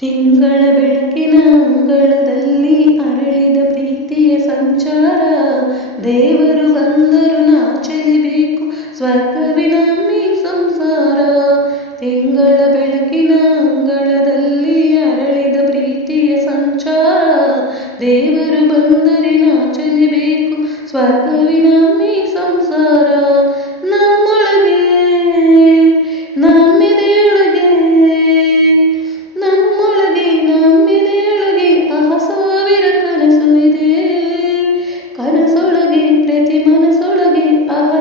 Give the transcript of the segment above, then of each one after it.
ತಿಂಗಳ ಬೆಳಕಿನ ಅಂಗಳದಲ್ಲಿ ಅರಳಿದ ಪ್ರೀತಿಯ ಸಂಚಾರ. ದೇವರು ಬಂದರು ನಾಚಲೇಬೇಕು, ಸ್ವರ್ಗವಿನಮ್ಮಿ ಸಂಸಾರ. ತಿಂಗಳ ಬೆಳಕಿನ ಅಂಗಳದಲ್ಲಿ ಅರಳಿದ ಪ್ರೀತಿಯ ಸಂಚಾರ. ದೇವರು ಬಂದರೆ ನಾಚಲೇಬೇಕು, ಸ್ವರ್ಗವಿನಮ್ಮಿ ಸಂಸಾರ. ನಮ್ಮೊಳಗೆ ನಮ್ಮಿದೆಯೊಳಗೆ ನಮ್ಮಿದೆಯೊಳಗೆ ಸಾವಿರ ಕನಸು ಇದೆ. ಕನಸೊಳಗೆ ಪ್ರತಿ ಮನಸೊಳಗೆ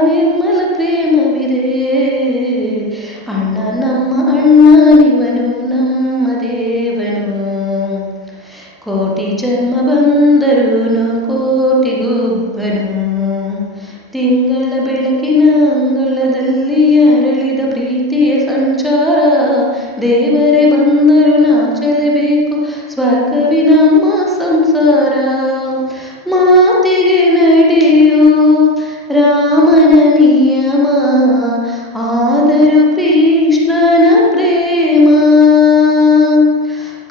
ನಿರ್ಮಲ ಪ್ರೇಮವಿದೆ. ಅಣ್ಣ ನಮ್ಮ ಅಣ್ಣನಿವನು, ನಮ್ಮ ದೇವನು. ಕೋಟಿ ಜನ್ಮ ಬಂದರೂನು ಕೋಟಿಗೊಬ್ಬನು. ತಿಂಗಳ ಬೆಳಕಿನ ಅಂಗಳದಲ್ಲಿ ಅರಳಿದ ಪ್ರೀತಿಯ ಸಂಚಾರ. ದೇವರೇ ಬಂದರು ನಾಚಲೇಬೇಕು, ಸ್ವರ್ಗವಿನಮ್ಮ ಸಂಸಾರ. ಮಾತಿಗೆ ನಡೆಯೋ ರಾಮನ ನಿಯಮ, ಆದರೂ ಕೃಷ್ಣನ ಪ್ರೇಮ.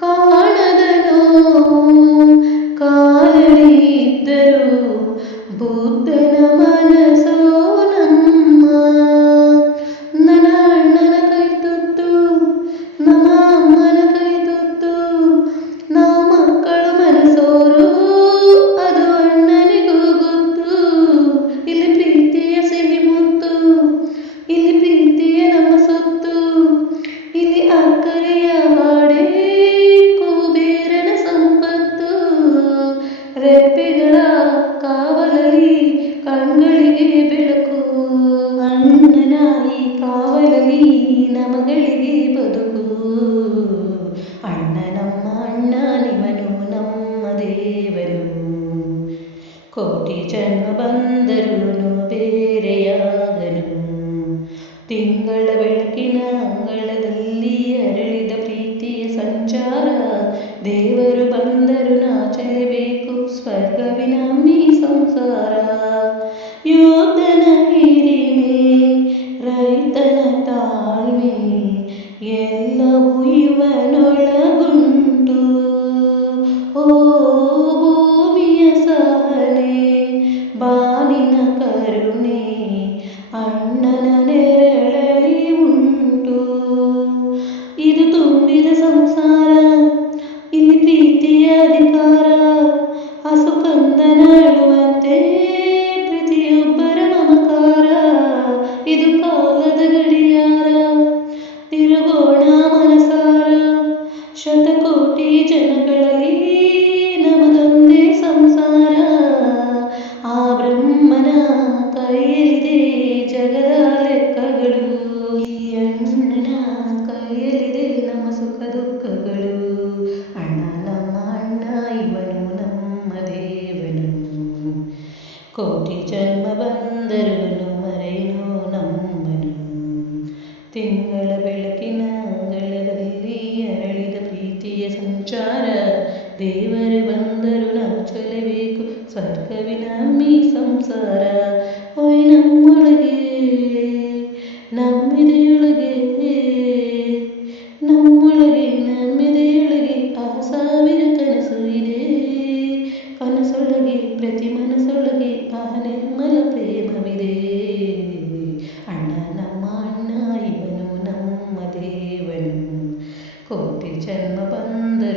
ಕಾಣದ ನೋವು ಕಾಲಡಿ ಇದ್ದರೂ ಬುದ್ಧನ ಮನಸ್ಸೋ ನಮ್ಮ. ನನ್ನ ಅಣ್ಣನ ಕೈ ತುತ್ತು, ನಮ್ಮ ಅಮ್ಮನ ಕೈ ತುತ್ತು. ನಾವು ಮಕ್ಕಳು ಮನಸೋರು, ಅದು ಅಣ್ಣನಿಗೂ ಗೊತ್ತು. ಇಲ್ಲಿ ಪ್ರೀತಿಯ ಸಿಹಿ ಮುತ್ತು, ಇಲ್ಲಿ ಪ್ರೀತಿಯ ನಮ್ಮ ಸೊತ್ತು. ಇಲ್ಲಿ ಅಕ್ಕರೆಯ ವಾಡೆ ಕುಬೇರನ ಸಂಪತ್ತು. ರೆಪ್ಪೆಗಳ ಕಾವಲಲ್ಲಿ ಕಣ್ಗಳಿಗೆ ಬೆಳಕು. ಅಣ್ಣನ ಈ ಕಾವಲಲ್ಲಿ ನಮಗಳಿಗೆ ಬದುಕು. ಅಣ್ಣ ನಮ್ಮ ಅಣ್ಣನಿವನು, ನಮ್ಮ ದೇವರು. ಕೋಟಿ ಜನ್ಮ ಬಂದರೂನು ಬೇರೆಯಾಗನು. ತಿಂಗಳ ಬೆಳಕಿನ ಅಂಗಳದಲ್ಲಿ ಅರಳಿದ ಪ್ರೀತಿಯ ಸಂಚಾರ. ದೇವರು ಬಂದರು ನಾಚಲೇಬೇಕು, ಸ್ವರ್ಗವಿನಮ್ಮಿ ಸಂಸಾರ. ಯೋಧನ ಹಿರಿಮೆ, ರೈತನ ತಾಳ್ಮೆ, ಎಲ್ಲವೂ ಇವನೊಳಗುಂಟು. ಓ ಭೂಮಿಯ ಸಹನೆ, ಬಾನಿನ ಕರುಣೆ, ಅಣ್ಣನ ನೆರಳಲ್ಲಿ ಉಂಟು. ಇದು ತುಂಬಿದ ಸಂಸಾರ, ಇಲ್ಲಿ ಪ್ರೀತಿಯ ಅಧಿಕಾರ. ಹಸು ಕಂದನ ಅಳುವಂತೆ ಪ್ರತಿಯೊಬ್ಬರ ಮಮಕಾರ. ಇದು ಕಾಲದ ಗಡಿಯಾರ, ತಿರುಗೋಣ ಮನಸಾರ. ಶತಕೋಟಿ ಜನಗಳಲ್ಲಿ ನಮದೊಂದೇ ಸಂಸಾರ. ಆ ಬ್ರಹ್ಮನ ಕೈಯಲ್ಲಿದೆ ಜಗದ ಲೆಕ್ಕಗಳು. ಈ ಅಣ್ಣನ ಕೈಯಲ್ಲಿದೆ ನಮ್ಮ ಸುಖ ದುಃಖಗಳು. ಅಣ್ಣ ನಮ್ಮ ಅಣ್ಣ ಇವನು, ನಮ್ಮ ದೇವನು. ಕೋಟಿ ಜನ್ಮ ಬಂದರೂನು ಮರೆಯನು ನಮ್ಮನು. ತಿಂಗಳ ಬೆಳಕಿನ ಅಂಗಳದಲ್ಲಿ ಅರಳಿದ ಪ್ರೀತಿಯ ಸಂಚಾರ. ದೇವರು ಬಂದರು ನಾಚಲೇಬೇಕು, ಸ್ವರ್ಗವಿನಮ್ಮಿ ಸಂಸಾರ. ಓಯ್ ನಮ್ಮೊಳಗೆ ನಮ್ಮಿದೆಯೊಳಗೆ ನಮ್ಮಿದೆಯೊಳಗೆ ಸಾವಿರ ಕನಸು ಇದೆ. ಕನಸೊಳಗೆ ಪ್ರತಿ ಮನಸೊಳಗೆ ನಿರ್ಮಲ ಪ್ರೇಮವಿದೆ. ಅಣ್ಣ ನಮ್ಮ ಅಣ್ಣ ಇವನು, ನಮ್ಮ ದೇವನು. ಕೋಟಿ ಜನ್ಮ ಬಂದರು